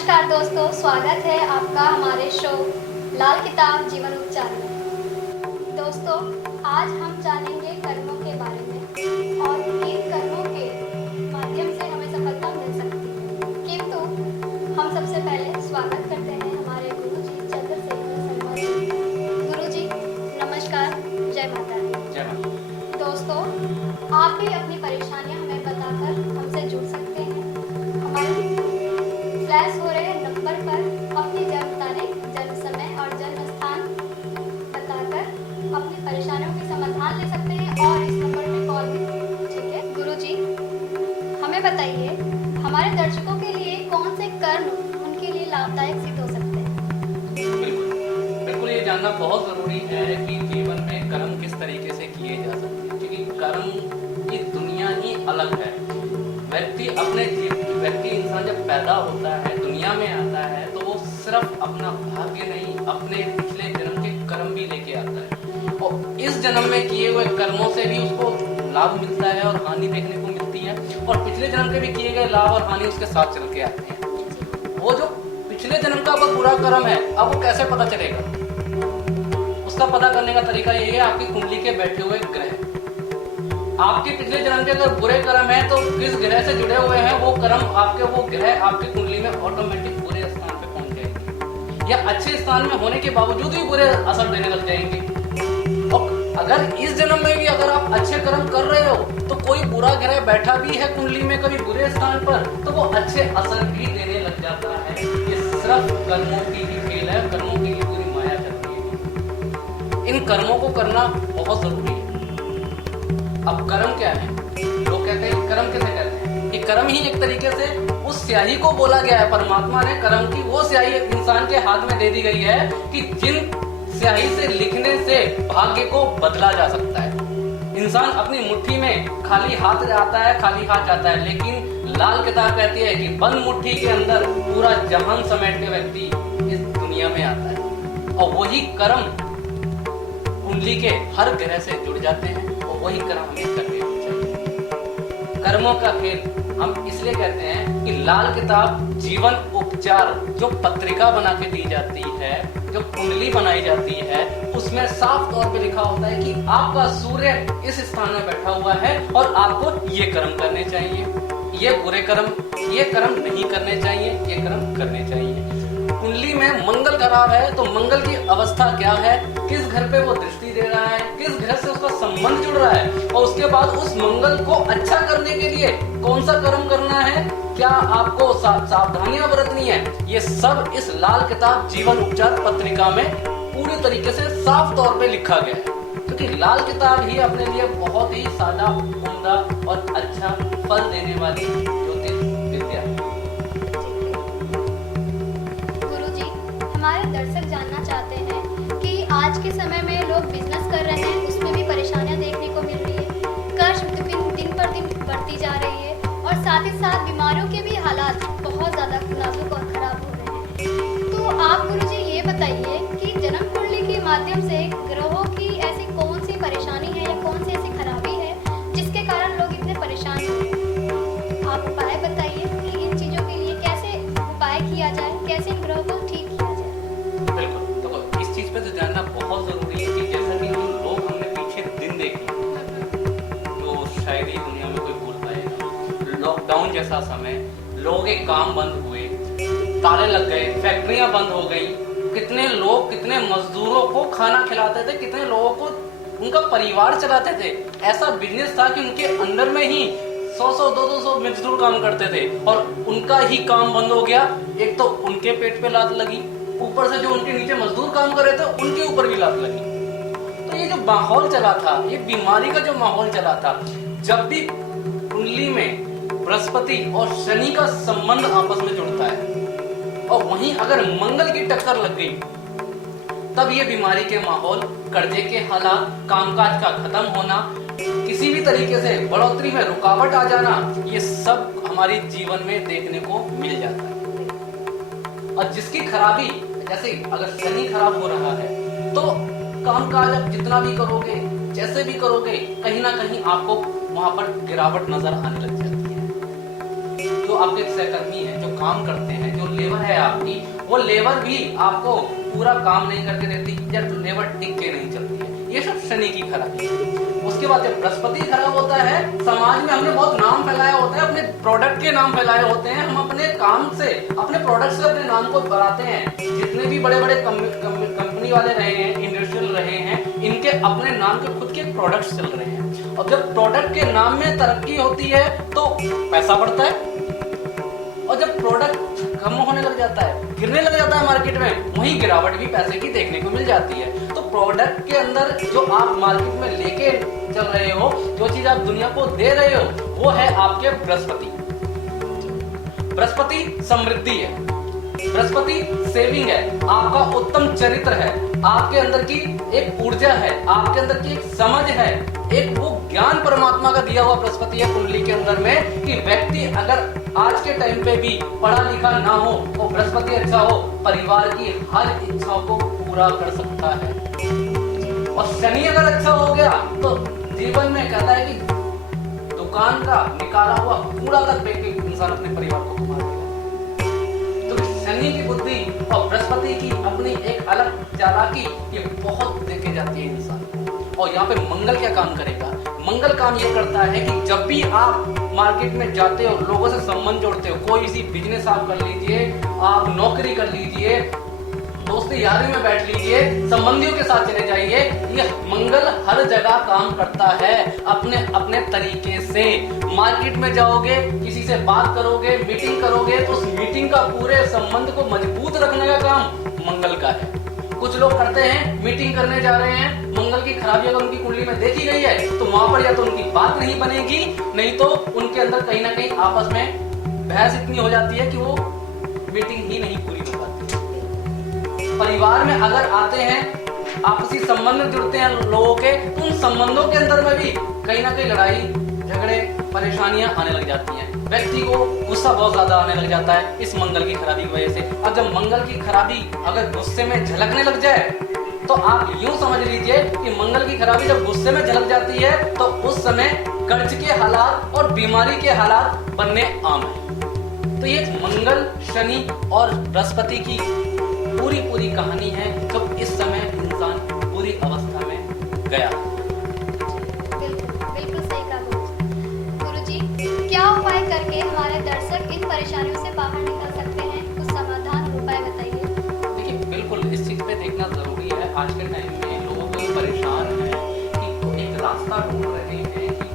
नमस्कार दोस्तों, स्वागत है आपका हमारे शो लाल किताब जीवन उपचार में। दोस्तों, आज हम जानेंगे कर्मों के बारे में और इन कर्मों के माध्यम से हमें सफलता मिल सकती है। किंतु हम सबसे पहले स्वागत करते हैं हमारे गुरुजी चंद्रशेखर शर्मा जी। गुरुजी नमस्कार, जय माता दी। जय माता। दोस्तों, आप भी अपनी परेशानियां हमें बताकर हमसे जुड़ सकते हैं। हमारे फ्लैश हो रहे नंबर पर अपनी जन्म तारीख, जन्म समय और जन्म स्थान बताकर अपनी परेशानियों के समाधान ले सकते हैं और इस नंबर पे कॉल भी। ठीक है गुरुजी, हमें बताइए हमारे दर्शकों के लिए कौन से कर्म उनके लिए लाभदायक सिद्ध हो सकते हैं। बिल्कुल बिल्कुल, ये जानना बहुत ज़रूरी है कि जीवन में कर्म किस तरीके से किए जा सकते हैं, क्योंकि कर्म की दुनिया ही अलग है। व्यक्ति इंसान जब पैदा होता है, दुनिया में आता है, तो वो सिर्फ अपना भाग्य नहीं, अपने पिछले जन्म के कर्म भी लेके आता है और इस जन्म में किए हुए कर्मों से भी उसको लाभ मिलता है और हानि देखने को मिलती है, और पिछले जन्म के भी किए गए लाभ और हानि उसके साथ चल के आते हैं। वो जो पिछले जन्म का वो बुरा कर्म है, अब वो कैसे पता चलेगा? उसका पता करने का तरीका यही है, आपकी कुंडली के बैठे हुए ग्रह। आपके पिछले जन्म के अगर बुरे कर्म हैं तो किस ग्रह से जुड़े हुए हैं वो कर्म, आपके वो ग्रह आपकी कुंडली में ऑटोमेटिक बुरे स्थान पे पहुंच जाएंगे, या अच्छे स्थान में होने के बावजूद भी बुरे असर देने लग जाएंगे। और अगर इस जन्म में भी अगर आप अच्छे कर्म कर रहे हो तो कोई बुरा ग्रह बैठा भी है कुंडली में कभी बुरे स्थान पर, तो वो अच्छे असर भी देने लग जाता है। ये सिर्फ कर्मों की ही खेल है, कर्मों की ही पूरी माया चलती है। इन कर्मों को करना बहुत जरूरी है। अब कर्म क्या है? लोग कहते हैं कर्म किसे कहते हैं? कि कर्म ही एक तरीके से उस स्याही को बोला गया है, परमात्मा ने कर्म की वो स्याही इंसान के हाथ में दे दी गई है कि जिन स्याही से लिखने से भाग्य को बदला जा सकता है। इंसान अपनी मुट्ठी में खाली हाथ आता है, खाली हाथ जाता है, लेकिन लाल किताब कहती है कि बंद मुट्ठी के अंदर पूरा जहान समेट के व्यक्ति इस दुनिया में आता है। और वही कर्म कुंडली के हर ग्रह से जुड़ जाते हैं, वही कर्म हमें करने चाहिए। कर्मों का खेल हम इसलिए कहते हैं कि लाल किताब जीवन उपचार जो पत्रिका बना के दी जाती है, जो कुंडली बनाई जाती है, उसमें साफ तौर पे लिखा होता है कि आपका सूर्य इस स्थान में बैठा हुआ है और आपको ये कर्म करने चाहिए, ये बुरे कर्म, ये कर्म नहीं करने चाहिए, ये कर्म करने चाहिए। कुंडली में मंगल खराब है तो मंगल की अवस्था क्या है, किस घर पे वो दृष्टि दे रहा है, किस घर से उसका संबंध जुड़ रहा है, और उसके बाद उस मंगल को अच्छा करने के लिए कौन सा कर्म करना है, क्या आपको सावधानियां बरतनी है, ये सब इस लाल किताब जीवन उपचार पत्रिका में पूरी तरीके से साफ तौर पे लिखा गया है। क्योंकि लाल किताब ही अपने लिए बहुत ही सादा, उम्दा और अच्छा फल देने वाली ज्योतिष विद्या है। हमारे दर्शक जानना चाहते हैं कि आज के समय में लोग बिजनेस कर रहे हैं, उसमें भी परेशानियां देखने को मिल रही है, कर्ज दिन पर दिन बढ़ती जा रही है और साथ ही साथ बीमारियों के भी हालात बहुत ज़्यादा नाजुक और खराब हो रहे हैं। तो आप गुरुजी ये बताइए कि जन्म कुंडली के माध्यम से ग्रहों की ऐसी कौन सी परेशानी है या कौन सी ऐसी खराबी है जिसके कारण लोग इतने परेशान हैं। आप उपाय बताइए कि इन चीज़ों के लिए कैसे उपाय किया जाए, कैसे इन ग्रहों को ठीक किया जाए। बिल्कुल, तो इस चीज पे तो जानना बहुत जरूरी है कि जैसा कि जो लोग हमने पीछे दिन देखे, तो शायद ही दुनिया में कोई भूल पाएगा। लॉकडाउन जैसा समय, लोगों के काम बंद हुए, ताले लग गए, फैक्ट्रियां बंद हो गई, कितने लोग कितने मजदूरों को खाना खिलाते थे, कितने लोगों को उनका परिवार चलाते थे। ऐसा बिजनेस था कि उनके अंदर में ही 100-100, 200 मजदूर काम करते थे और उनका ही काम बंद हो गया। एक तो उनके पेट पे लात लगी, ऊपर से जो उनके नीचे मजदूर काम कर रहे थे उनके ऊपर भी लात लगी। तो ये जो माहौल चला था, ये बीमारी का जो माहौल चला था, जब भी कुंडली में बृहस्पति और शनि का संबंध आपस में जुड़ता है और वहीं अगर मंगल की टक्कर लग गई, तब ये बीमारी के माहौल, कर्जे के हालात, कामकाज का खत्म होना, किसी भी तरीके से बढ़ोतरी में रुकावट आ जाना, ये सब हमारे जीवन में देखने को मिल जाता है। और जिसकी खराबी, जैसे अगर शनि खराब हो रहा है तो कामकाज आप जितना भी करोगे, जैसे भी करोगे, कहीं ना कहीं आपको वहां पर गिरावट नजर आने लग जाती है। जो आपके सहकर्मी हैं, जो काम करते हैं, जो लेबर है आपकी, वो लेबर भी आपको पूरा काम नहीं करके देती या लेबर टिक के नहीं चलती है। ये सब शनि की खराबी है। उसके बाद जब बृहस्पति खराब होता है, समाज में हमने बहुत नाम फैलाया होता है, अपने प्रोडक्ट के नाम फैलाए होते हैं, हम अपने काम से, अपने प्रोडक्ट से अपने नाम को बढ़ाते हैं। जितने भी बड़े बड़े कंपनी वाले रहे हैं, इंडस्ट्रियल रहे हैं, इनके अपने नाम के खुद के प्रोडक्ट्स चल रहे हैं। और जब प्रोडक्ट के नाम में तरक्की होती है तो पैसा बढ़ता है, और जब प्रोडक्ट कम होने लग जाता है, गिरने लग जाता है मार्केट में, वहीं गिरावट भी पैसे की देखने को मिल जाती है। तो प्रोडक्ट के अंदर जो आप मार्केट में लेके चल रहे हो, जो चीज आप दुनिया को दे रहे हो, वो है आपके बृहस्पति। बृहस्पति समृद्धि है, बृहस्पति सेविंग है, आपका उत्तम चरित्र है, आपके अंदर की एक ऊर्जा है, आपके अंदर की एक समझ है, एक वो ज्ञान परमात्मा का दिया हुआ बृहस्पति है कुंडली के अंदर में, कि व्यक्ति अगर आज के टाइम पे भी पढ़ा लिखा ना हो और बृहस्पति अच्छा हो, परिवार की हर इच्छाओं को पूरा कर सकता है। और शनि अगर अच्छा हो गया तो जीवन में कहता है कि दुकान का निकाला हुआ कूड़ा तक बेच के इंसान अपने परिवार को कमा देगा। तो शनि की बुद्धि और बृहस्पति की अपनी एक अलग चालाकी, ये बहुत देखे जाती है इंसान को। और यहाँ पे मंगल क्या काम करेगा? मंगल काम ये करता है कि जब भी आप मार्केट में जाते हो, लोगों से संबंध जोड़ते हो, कोई सी बिजनेस आप कर लीजिए, आप नौकरी कर लीजिए, दोस्ती यारी में बैठ लीजिए, संबंधियों के साथ चले जाइए, ये मंगल हर जगह काम करता है अपने अपने तरीके से। मार्केट में जाओगे, किसी से बात करोगे, मीटिंग करोगे, तो उस मीटिंग का पूरे संबंध को मजबूत रखने का काम मंगल का है। कुछ लोग करते हैं, मीटिंग करने जा रहे हैं, मंगल की खराबी अगर उनकी कुंडली में देखी गई है तो वहां पर या तो उनकी बात नहीं बनेगी, नहीं तो उनके अंदर कहीं ना कहीं आपस में बहस इतनी हो जाती है कि वो मीटिंग ही नहीं पूरी हो पाती। परिवार में अगर आते हैं, आपसी संबंध जुड़ते हैं लोगों के, तो उन संबंधों के अंदर में भी कहीं ना कहीं लड़ाई झगड़े परेशानियां आने लग जाती हैं। व्यक्ति को गुस्सा बहुत ज्यादा आने लग जाता है इस मंगल की खराबी की वजह से। और जब मंगल की खराबी अगर गुस्से में झलकने लग जाए तो आप यूं समझ लीजिए कि मंगल की खराबी जब गुस्से में झलक जाती है तो उस समय कर्ज के हालात और बीमारी के हालात बनने आम है। तो ये मंगल, शनि और बृहस्पति की पूरी कहानी है जब इस समय इंसान बुरी अवस्था में गया। बिल्कुल सही कहा गुरुजी। क्या उपाय करके हमारे दर्शक इन परेशानियों से बाहर निकल सकते हैं? कुछ समाधान उपाय बताइए। देखिए, बिल्कुल इस चीज पे देखना जरूरी है। आज के टाइम में लोग परेशान हैं कि एक रास्ता ढूंढ रहे हैं कि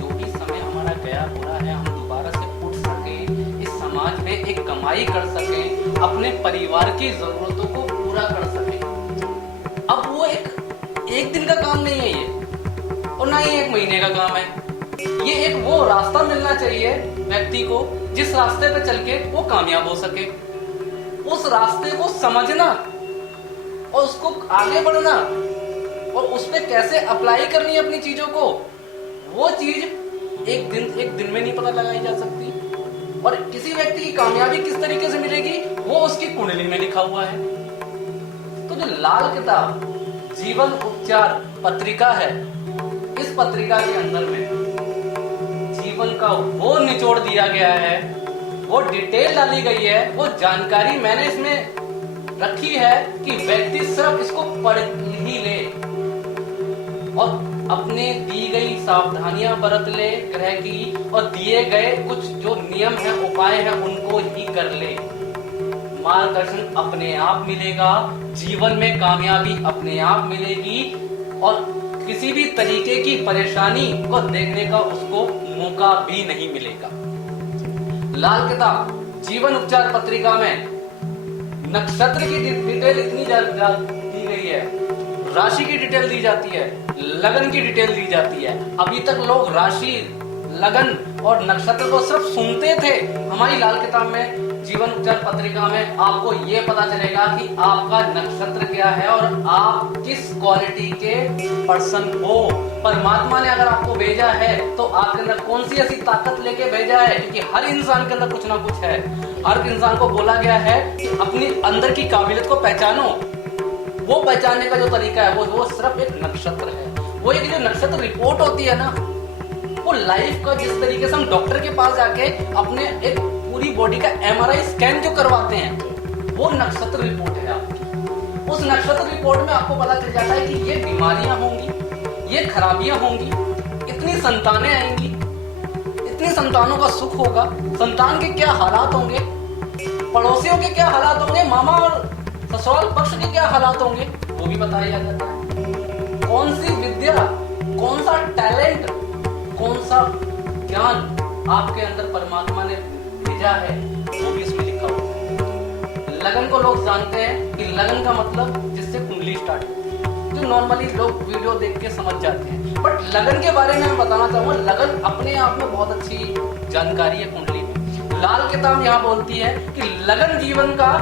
जो भी समय हमारा गया हो रहा है, हम दोबारा से उठ सकें, इस समाज में एक कमाई कर सकें, अपने परिवार की जरूरतों को पूरा कर सकें। अब वो एक दिन का काम नहीं है ये, और ना ही एक महीने का काम है। ये एक वो रास्ता मिलना चाहिए व्यक्ति को जिस रास्ते पे चल के वो कामयाब हो सके। उस रास्ते को समझना और उसको आगे बढ़ना और उस पे कैसे अप्लाई करनी है अपनी चीजों को, वो चीज एक दिन में नहीं पता लगाई जा सकती। और किसी व्यक्ति की कामयाबी किस तरीके से मिलेगी वो उसकी कुंडली में लिखा हुआ है। तो जो लाल किताब जीवन उपचार पत्रिका है, इस पत्रिका के अंदर में जीवन का वो निचोड़ दिया गया है, वो डिटेल डाली गई है, वो जानकारी मैंने इसमें रखी है कि व्यक्ति सिर्फ इसको पढ़ ही ले और अपने दी गई सावधानियां बरत ले ग्रह की, और दिए गए कुछ जो नियम है, उपाय है, उनको ही कर ले। मार्गदर्शन अपने आप मिलेगा, जीवन में कामयाबी अपने आप मिलेगी और किसी भी तरीके की परेशानी को देखने का उसको मौका भी नहीं मिलेगा। लाल किताब जीवन उपचार पत्रिका में नक्षत्र की डिटेल इतनी दी गई है, राशि की डिटेल दी जाती है, लगन की डिटेल दी जाती है। अभी तक लोग राशि, लगन और नक्षत्र को सिर्फ सुनते थे। हमारी लाल किताब में जीवन उपचार पत्रिका में आपको ये पता चलेगा कि आपका नक्षत्र क्या है और आप किस क्वालिटी के पर्सन हो। परमात्मा ने अगर आपको भेजा है तो आपके अंदर कौन सी ऐसी ताकत लेके भेजा है, क्योंकि हर इंसान के अंदर कुछ ना कुछ है। हर इंसान को बोला गया है कि अपनी अंदर की काबिलियत को पहचानो। वो पहचानने का जो तरीका है वो सिर्फ एक नक्षत्र है। वो एक जो नक्षत्र रिपोर्ट होती है ना, वो लाइफ का जिस तरीके से हम डॉक्टर के पास जाके अपने एक पूरी बॉडी का MRI स्कैन जो करवाते हैं वो नक्षत्र रिपोर्ट है आपकी। उस नक्षत्र रिपोर्ट में आपको पता चल जाता है कि ये बीमारियां होंगी, ये खराबियां होंगी, इतनी संतानें आएंगी, इतनी संतानों का सुख होगा, संतान के क्या हालात होंगे, पड़ोसियों के क्या हालात होंगे, मामा और ससुराल पक्ष के क्या हालात होंगे, वो भी बताया जाता है। कौन सी विद्या, कौन सा टैलेंट, कौन सा ज्ञान आपके अंदर परमात्मा ने भेजा है, वो भी इसमें लिखा होता है। लगन को लोग जानते हैं कि लगन का मतलब जिससे कुंडली स्टार्ट होती है, जो नॉर्मली लोग वीडियो देख के समझ जाते हैं। बट लगन के बारे में मैं बताना चाहूंगा, लगन अपने आप में बहुत अच्छी जानकारी है कुंडली में। लाल किताब यहाँ बोलती है कि लगन जीवन का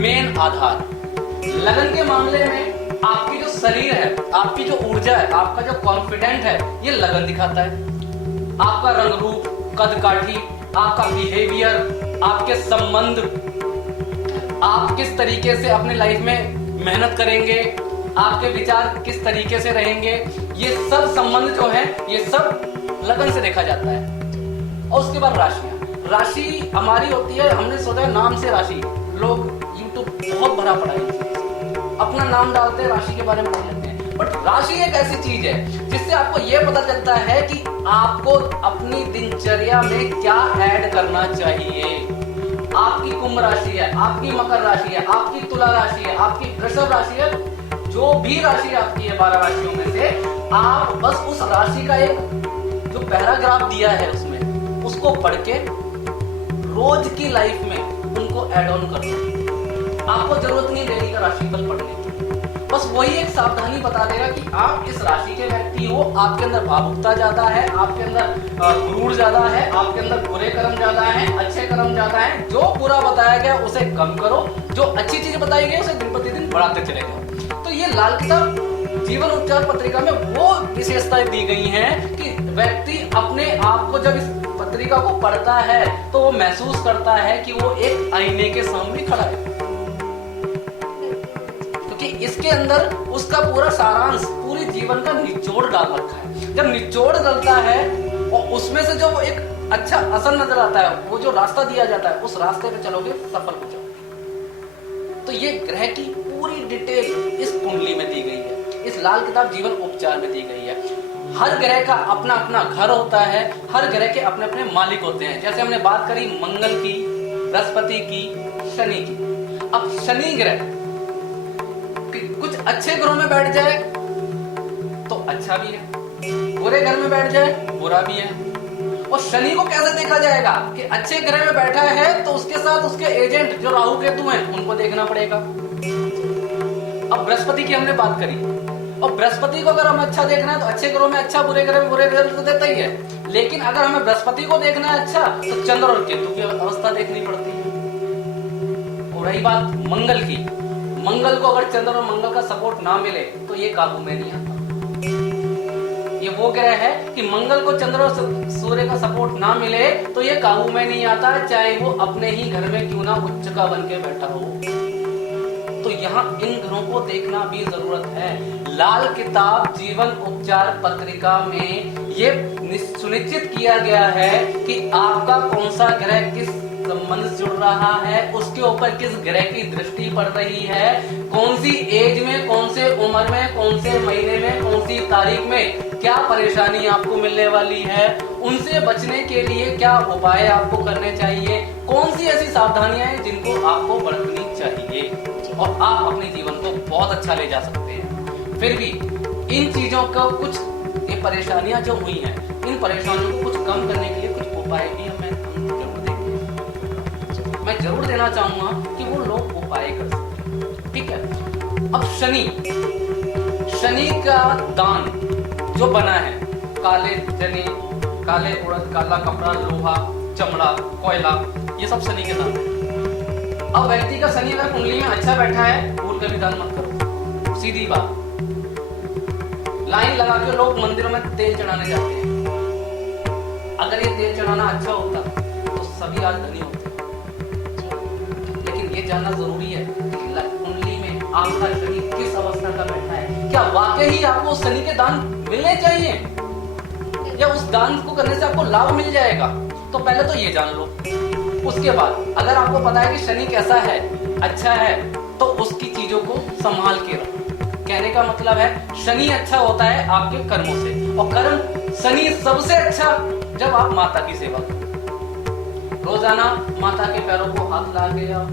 मेन आधार। लगन के मामले में आपकी जो शरीर है, आपकी जो ऊर्जा है, आपका जो कॉन्फिडेंट है, ये लगन दिखाता है। आपका रंग रूप, कद काठी, आपका बिहेवियर, आपके संबंध, आप किस तरीके से अपने लाइफ में मेहनत करेंगे, आपके विचार किस तरीके से रहेंगे, ये सब संबंध जो है ये सब लगन से देखा जाता है। और उसके बाद राशियां, राशि हमारी होती है, हमने सोचा नाम से राशि, लोग यूट्यूब बहुत भरा पड़ा है, अपना नाम डालते हैं, राशि के बारे में पढ़ लेते हैं। बट राशि एक ऐसी चीज है जिससे आपको यह पता चलता है कि आपको अपनी दिनचर्या में क्या ऐड करना चाहिए। आपकी कुंभ राशि है, आपकी मकर राशि है, आपकी तुला राशि है, आपकी वृषभ राशि है, जो भी राशि आपकी है 12 राशियों में से, आप बस उस राशि का एक जो पैराग्राफ दिया है उसमें उसको पढ़ के रोज की लाइफ में उनको ऐड ऑन कर दो। आपको जरूरत नहीं डेली का राशिफल पढ़ने की, बस वही एक सावधानी बता देगा कि आप इस राशि के व्यक्ति हो, आपके अंदर भावुकता ज्यादा है, आपके अंदर क्रूर ज्यादा है, आपके अंदर बुरे कर्म ज्यादा है, अच्छे कर्म ज्यादा है। जो बुरा बताया गया उसे कम करो, जो अच्छी चीज बताई गई उसे दिन प्रतिदिन बढ़ाते चले जाओ। तो ये लाल किताब जीवन उपचार पत्रिका में वो विशेषताएं दी गई हैं कि व्यक्ति अपने आप को जब इस पत्रिका को पढ़ता है तो वो महसूस करता है कि वो एक आईने के सामने खड़ा है, क्योंकि इसके अंदर उसका पूरा सारांश, पूरी जीवन का निचोड़ डाल रखा है। जब निचोड़ डलता है और उसमें से जो एक अच्छा असर नजर आता है, वो जो रास्ता दिया जाता है, उस रास्ते पे चलोगे सफल हो जाओगे। तो ये ग्रह की पूरी डिटेल इस कुंडली में दी गई है, इस लाल किताब जीवन उपचार में दी गई है। हर ग्रह का अपना अपना घर होता है, हर ग्रह के अपने अपने मालिक होते हैं। जैसे हमने बात करी मंगल की, बृहस्पति की, शनि की। अब शनि ग्रह कुछ अच्छे ग्रहों में बैठ जाए तो अच्छा भी है, बुरे घर में बैठ जाए बुरा भी है। और शनि को कैसे देखा जाएगा कि अच्छे ग्रह में बैठा है तो उसके साथ उसके एजेंट जो राहु केतु हैं उनको देखना पड़ेगा। अब बृहस्पति की हमने बात करी, और बृहस्पति को अगर हमें अच्छा देखना है तो अच्छे ग्रहों में अच्छा, बुरे ग्रह में बुरे रिजल्ट तो देता ही है। लेकिन अगर हमें बृहस्पति को देखना है अच्छा तो चंद्र और केतु की अवस्था देखनी पड़ती है। और रही बात मंगल की, मंगल को अगर चंद्र और मंगल का सपोर्ट ना मिले तो ये काबू में नहीं आता। ये वो ग्रह है कि मंगल को चंद्र और सूर्य का सपोर्ट ना मिले तो ये काबू में नहीं आता, चाहे वो अपने ही घर में क्यों ना उच्च का बन के बैठा हो। तो यहाँ इन ग्रहों को देखना भी जरूरत है। लाल किताब जीवन उपचार पत्रिका में ये सुनिश्चित किया गया है कि आपका कौन सा ग्रह किस संबंध से जुड़ रहा है, उसके ऊपर किस ग्रह की दृष्टि पड़ रही है, कौन सी एज में, कौन से उम्र में, कौन से महीने में, कौन सी तारीख में क्या परेशानी आपको मिलने वाली है, उनसे बचने के लिए क्या उपाय आपको करने चाहिए, कौन सी ऐसी सावधानियां हैं जिनको आपको बरतनी चाहिए, और आप अपने जीवन को बहुत अच्छा ले जा सकते हैं। फिर भी इन चीजों को कुछ ये परेशानियां जो हुई हैं, इन परेशानियों को कुछ कम करने के लिए कुछ उपाय भी हम जरूर देंगे। मैं जरूर देना चाहूंगा कि वो लोग उपाय कर सकते हैं। ठीक है। अब शनि का दान जो बना है, काले चने, काले उड़द, काला कपड़ा, लोहा, चमड़ा, कोयला, ये सब शनि के दान है। अब व्यक्ति का शनि अगर कुंडली में अच्छा बैठा है, भूल कर भी दान मत करो। सीधी बात। लाइन लगा के लोग मंदिरों में तेल चढ़ाने जाते हैं। अगर ये तेल चढ़ाना अच्छा होता तो सभी आज धनी होते। लेकिन ये जानना जरूरी है कि कुंडली में आपका शनि किस अवस्था का बैठा है। क्या वाकई ही आपको उस शनि के दान मिलने चाहिए, या उस दान को करने से आपको लाभ मिल जाएगा? तो पहले तो ये जान लो। उसके बाद अगर आपको पता है कि शनि कैसा है, अच्छा है, तो उसकी चीजों को संभाल के रखो। कहने का मतलब है शनि अच्छा होता है आपके कर्मों से, और कर्म शनि सबसे अच्छा जब आप माता की सेवा करो। रोजाना माता के पैरों को हाथ लगा के आओ,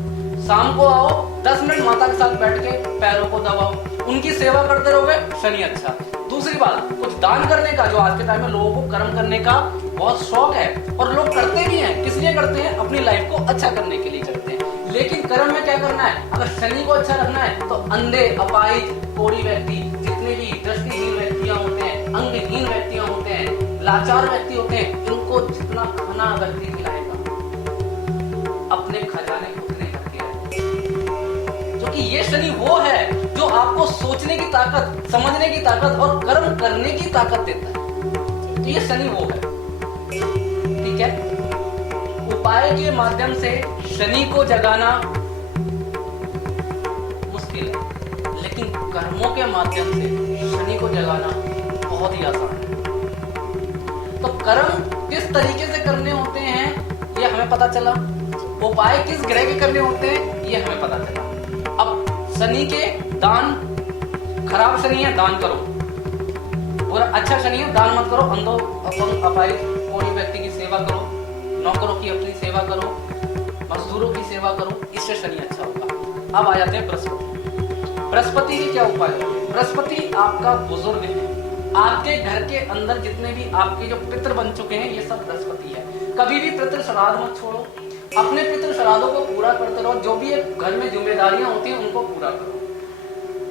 शाम को आओ 10 मिनट माता के साथ बैठ के पैरों को दबाओ, उनकी सेवा करते रहोगे, शनि अच्छा। दूसरी बात, कुछ दान करने का, जो आज के टाइम में लोगों को कर्म करने का बहुत शौक है और लोग करते भी हैं। किस लिए करते हैं? अपनी लाइफ को अच्छा करने के लिए करते हैं। लेकिन कर्म में क्या करना है? अगर शनि को अच्छा रखना है तो अंधे, अपाहिज, कोढ़ी व्यक्ति, जितने भी दृष्टिहीन व्यक्तियां होते हैं, अंगहीन व्यक्तियां होते हैं, लाचार व्यक्ति होते हैं, इनको जितना खाना व्यक्ति खिलाएगा अपने खजाने उतने करके रखेगा। जो कि ये शनि वो है जो आपको सोचने की ताकत, समझने की ताकत और कर्म करने की ताकत देता है। तो ये शनि वो है, ठीक है। उपाय के माध्यम से शनि को जगाना मुश्किल है, लेकिन कर्मों के माध्यम से शनि को जगाना बहुत ही आसान है। तो कर्म किस तरीके से करने होते हैं ये हमें पता चला, उपाय किस ग्रह के करने होते हैं ये हमें पता चला। अब शनि के दान, खराब शनि है दान करो, और अच्छा शनि है दान मत करो। अंधो, अपंग, अपाहिज, कोई व्यक्ति की सेवा करो, नौकरों की अपनी सेवा करो, मजदूरों की सेवा करो, इससे शनि अच्छा होगा। अब आ जाते हैं बृहस्पति। बृहस्पति के क्या उपाय होते हैं? बृहस्पति आपका बुजुर्ग है, आपके घर के अंदर जितने भी आपके जो पितृ बन चुके हैं ये सब बृहस्पति है। कभी भी पितृ श्राद्ध मत छोड़ो, अपने पितृ श्राद्धों को पूरा करते रहो। जो भी एक घर में जिम्मेदारियां होती हैं उनको पूरा करो।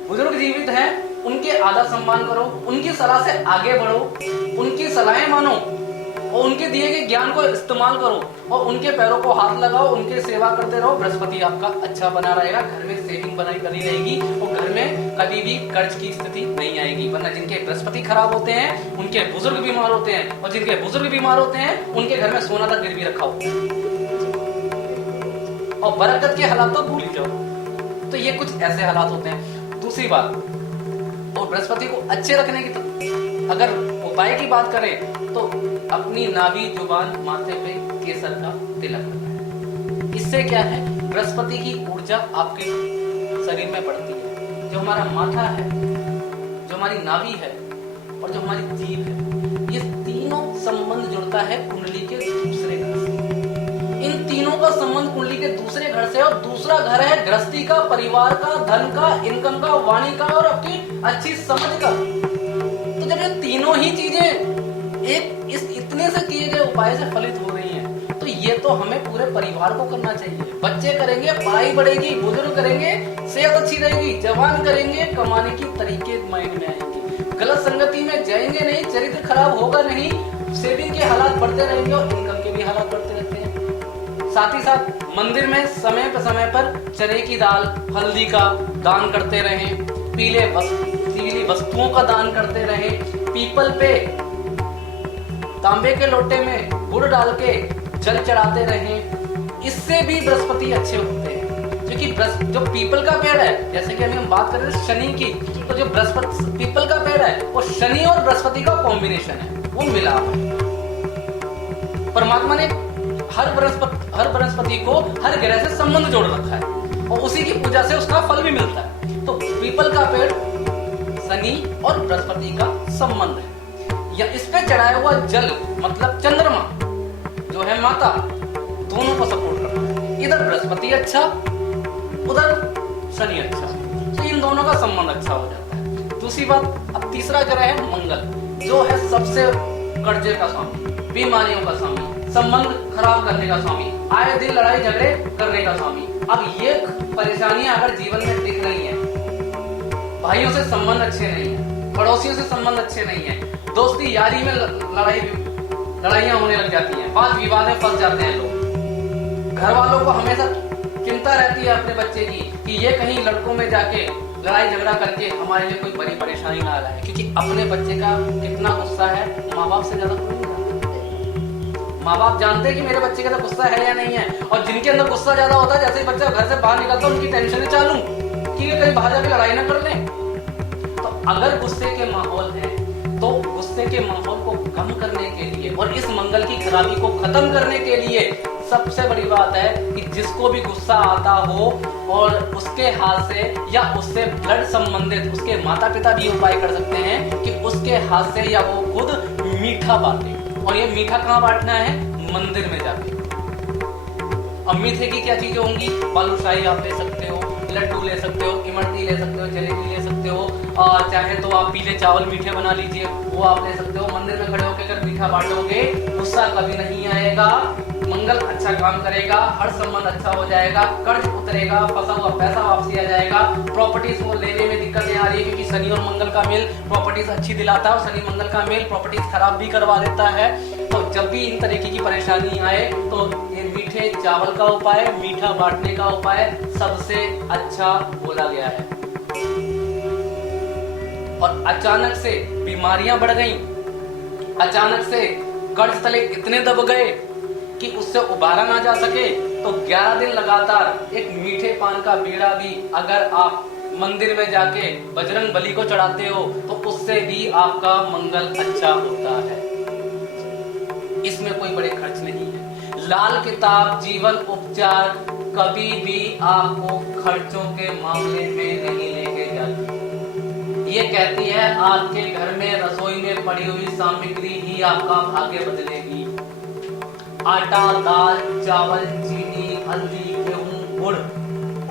बुजुर्ग जीवित हैं, उनके आदर सम्मान करो, उनकी सलाह से आगे बढ़ो, उनकी सलाहें मानो और उनके दिए गए ज्ञान को इस्तेमाल करो और उनके पैरों को हाथ लगाओ, उनके सेवा करते रहो। बृहस्पति आपका अच्छा बना रहेगा, घर में सेविंग बनाई करी रहेगी और घर में कभी भी कर्ज की स्थिति नहीं आएगी। वरना जिनके बृहस्पति खराब होते हैं उनके बुजुर्ग बीमार होते हैं, और जिनके बुजुर्ग बीमार होते हैं उनके घर में सोना तक गिरवी रखा होता है, और बरकत के हालात तो भूल ही जाओ। तो ये कुछ ऐसे हालात होते हैं। दूसरी बात, और बृहस्पति को अच्छे रखने की अगर उपाय की बात करें तो अपनी नाभि, जुबान, माथे पे केसर का तिलक लगाएं। इससे क्या है, बृहस्पति की ऊर्जा आपके शरीर में बढ़ती है। जो हमारा माथा है, जो हमारी नाभि है और जो हमारी जीभ है, ये तीनों संबंध जुड़ता है कुंडली के दूसरे घर से। इन तीनों का संबंध कुंडली के दूसरे घर से, और दूसरा घर है गृहस्थी का, परिवार का, धन का, इनकम का, वाणी का और आपकी अच्छी समझ का। तो जब ये तीनों ही चीजें एक इस इतने से किए गए उपाय से फलित हो रही हैं, तो ये तो हमें पूरे परिवार को करना चाहिए। बच्चे करेंगे, पढ़ाई बढ़ेगी, बुजुर्ग करेंगे, सेहत अच्छी रहेगी, जवान करेंगे, कमाने की तरीके माइंड में आएंगे, गलत संगति में जाएंगे नहीं, चरित्र खराब होगा नहीं, सेविंग के हालात बढ़ते रहेंगे और इनकम के भी हालात बढ़ते रहते हैं। साथ ही साथ मंदिर में समय पर चने की दाल, हल्दी का दान करते रहें, पीली वस्तुओं का दान करते रहें, पीपल पे तांबे के लोटे में गुड़ डाल के जल चढ़ाते रहें। इससे भी बृहस्पति अच्छे होते हैं, क्योंकि जो पीपल का पेड़ है, जैसे कि अभी हम बात कर रहे हैं शनि की, तो जो बृहस्पति पीपल का पेड़ है वो शनि और बृहस्पति का कॉम्बिनेशन है, वो मिलाप है। परमात्मा ने हर बृहस्पति को हर ग्रह से संबंध जोड़ रखा है और उसी की पूजा से उसका फल भी मिलता है। तो पीपल का पेड़ शनि और बृहस्पति का संबंध है, या इस पे चढ़ाया हुआ जल मतलब चंद्रमा जो है माता, दोनों को सपोर्ट करता है। इधर बृहस्पति अच्छा, उधर शनि अच्छा, तो इन दोनों का संबंध अच्छा हो जाता है। दूसरी बात, अब तीसरा ग्रह है मंगल, जो है सबसे कर्जे का स्वामी, बीमारियों का स्वामी, संबंध खराब करने का स्वामी, आए दिन लड़ाई झगड़े करने का स्वामी। अब ये परेशानियां अगर जीवन में दिख रही हैं, भाइयों से संबंध अच्छे नहीं है, पड़ोसियों से संबंध अच्छे नहीं है, दोस्ती यारी में लड़ाइयां होने लग जाती हैं, वाद विवाद में फंस जाते हैं लोग। घर वालों को हमेशा चिंता रहती है अपने बच्चे की कि ये कहीं लड़कों में जाके लड़ाई झगड़ा करके हमारे लिए कोई बड़ी परेशानी ना लाए, क्योंकि अपने बच्चे का कितना गुस्सा है माँ बाप से ज्यादा कोई नहीं जानता। माँ बाप जानते हैं कि मेरे बच्चे का तो गुस्सा है या नहीं है, और जिनके अंदर गुस्सा ज्यादा होता है, जैसे ही बच्चा घर से बाहर निकलता है उनकी टेंशन चालू कि कहीं बाहर जाके लड़ाई ना कर ले। तो अगर गुस्से के माहौल है, तो गुस्से के माहौल को कम करने के लिए और इस मंगल की खराबी को खत्म करने के लिए सबसे बड़ी बात है कि जिसको भी गुस्सा आता हो और उसके हाथ से या उससे ब्लड संबंधित उसके माता पिता भी उपाय कर सकते हैं कि उसके हाथ से या वो खुद मीठा बांटे। और ये मीठा कहाँ बांटना है? मंदिर में जाके। अब मीठे की क्या चीजें होंगी? बालूशाही आप ले सकते हो, लड्डू ले सकते हो, इमरती ले सकते हो, जलेबी ले सकते हो, और चाहे तो आप पीले चावल मीठे बना लीजिए, वो आप ले सकते हो। मंदिर में खड़े होकर अगर मीठा बांटोगे गुस्सा कभी नहीं आएगा, मंगल अच्छा काम करेगा, हर संबंध अच्छा हो जाएगा, कर्ज उतरेगा, फंसा हुआ पैसा वापसी आ जाएगा, प्रॉपर्टीज को लेने में दिक्कतें आ रही है क्योंकि शनि और मंगल का मेल प्रॉपर्टीज अच्छी दिलाता है और शनि मंगल का मेल प्रॉपर्टीज खराब भी करवा देता है। तो जब भी इन तरीके की परेशानी आए तो ये मीठे चावल का उपाय, मीठा बांटने का उपाय सबसे अच्छा बोला गया है। और अचानक से बीमारियां बढ़ गई, अचानक से कर्ज तले इतने दब गए कि उससे उबारा ना जा सके, तो 11 दिन लगातार एक मीठे पान का बीड़ा भी अगर आप मंदिर में जाके बजरंग बली को चढ़ाते हो तो उससे भी आपका मंगल अच्छा होता है। इसमें कोई बड़े खर्च नहीं है। लाल किताब जीवन उपचार कभी भी आपको खर्चों के मामले में नहीं लेके जाती। ये कहती है आपके घर में रसोई में पड़ी हुई सामग्री ही आपका भाग्य बदलेगी। आटा, दाल, चावल, चीनी, हल्दी, गेहूं, गुड़,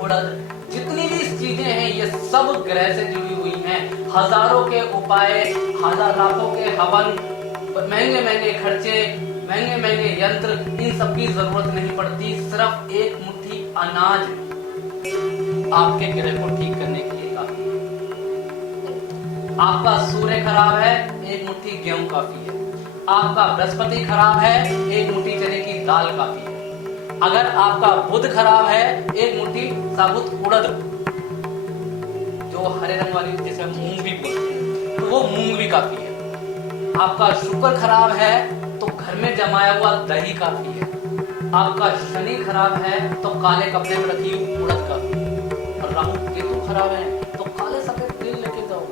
उड़द, जितनी भी चीजें हैं ये सब ग्रह से जुड़ी हुई हैं। हजारों के उपाय, हजार लाखों के हवन, महंगे महंगे खर्चे, महंगे महंगे यंत्र, इन सब की जरूरत नहीं पड़ती। सिर्फ एक मुट्ठी अनाज आपके ग्रह को ठीक करने के लिए काफी है। आपका सूर्य खराब है, एक मुट्ठी गेहूं काफी है। आपका बृहस्पति खराब है, एक मुट्ठी चने की दाल काफी है। अगर आपका बुध खराब है, एक मुट्ठी साबुत उड़द, जो हरे रंग वाली जैसे मूंग भी बोलते हैं, तो वो मूंग भी काफी है। आपका शुक्र खराब है तो घर में जमाया हुआ दही काफी है। आपका शनि खराब है तो काले कपड़े में रखी उड़द काफी है। और राहु केतु खराब है तो काले सफेद तेल लेके जाओ,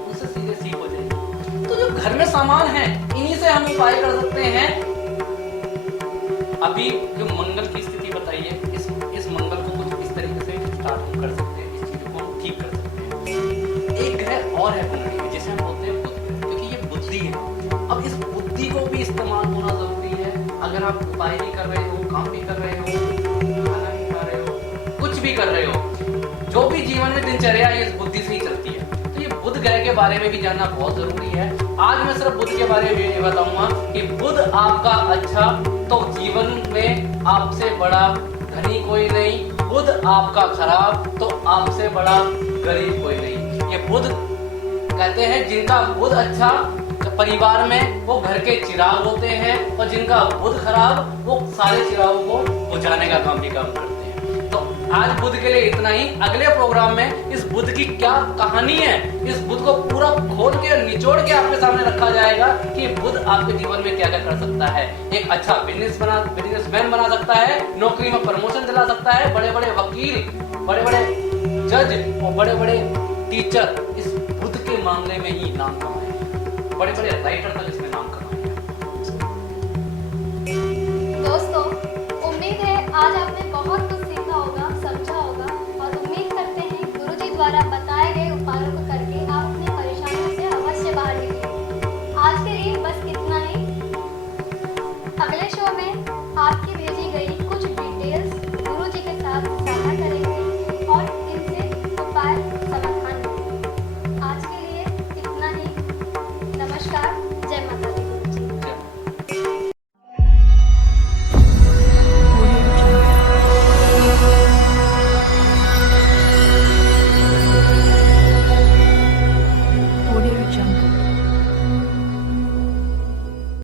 उनसे सीधे सीख हो जाएगी। तो जो घर में सामान है इन्हीं से हम उपाय कर सकते हैं। अभी जो मंगल की स्थिति बताइए, इस मंगल को कुछ इस तरीके से स्टार्ट कर सकते हैं, इस चीजों को हम ठीक कर सकते हैं। एक ग्रह और है कुंडली में जिसे हम बोलते हैं बुध, क्योंकि ये बुद्धि है। अब इस बुद्धि को भी इस्तेमाल होना जरूरी है। अगर आप उपाय भी कर रहे हो, काम भी कर रहे हो, खाना भी खा रहे हो, कुछ भी कर रहे हो, जो भी जीवन में दिनचर्या है इस बुद्धि से ही चलती है। तो ये बुध ग्रह के बारे में भी जानना बहुत जरूरी है। आज मैं सिर्फ बुध के बारे में ये बताऊंगा कि बुध आपका अच्छा तो जीवन में आपसे बड़ा धनी कोई नहीं, बुध आपका खराब तो आपसे बड़ा गरीब कोई नहीं। ये बुध कहते हैं जिनका बुध अच्छा परिवार में वो घर के चिराग होते हैं, और जिनका बुध खराब वो सारे चिरागों को बुझाने का काम भी काम करते हैं। तो आज बुध के लिए इतना ही। अगले प्रोग्राम में इस बुध की क्या कहानी है, इस बुध को पूरा खोल के निचोड़ के आपके सामने रखा जाएगा कि बुध आपके जीवन में क्या क्या कर सकता है। एक अच्छा बिजनेसमैन बना सकता है, नौकरी में प्रमोशन दिला सकता है, बड़े बड़े वकील, बड़े बड़े जज और बड़े बड़े टीचर इस बुध के मामले में ही नाम कमाए, बड़े बड़े राइटर तक इसमें नाम कमाए। दोस्तों, उम्मीद है आज आपने बहुत कुछ सीखा होगा, समझा होगा, और उम्मीद करते हैं गुरुजी द्वारा बताए गए उपायों को करके आप अपनी परेशानियों से अवश्य बाहर निकलेंगे। आज के लिए बस इतना ही। अगले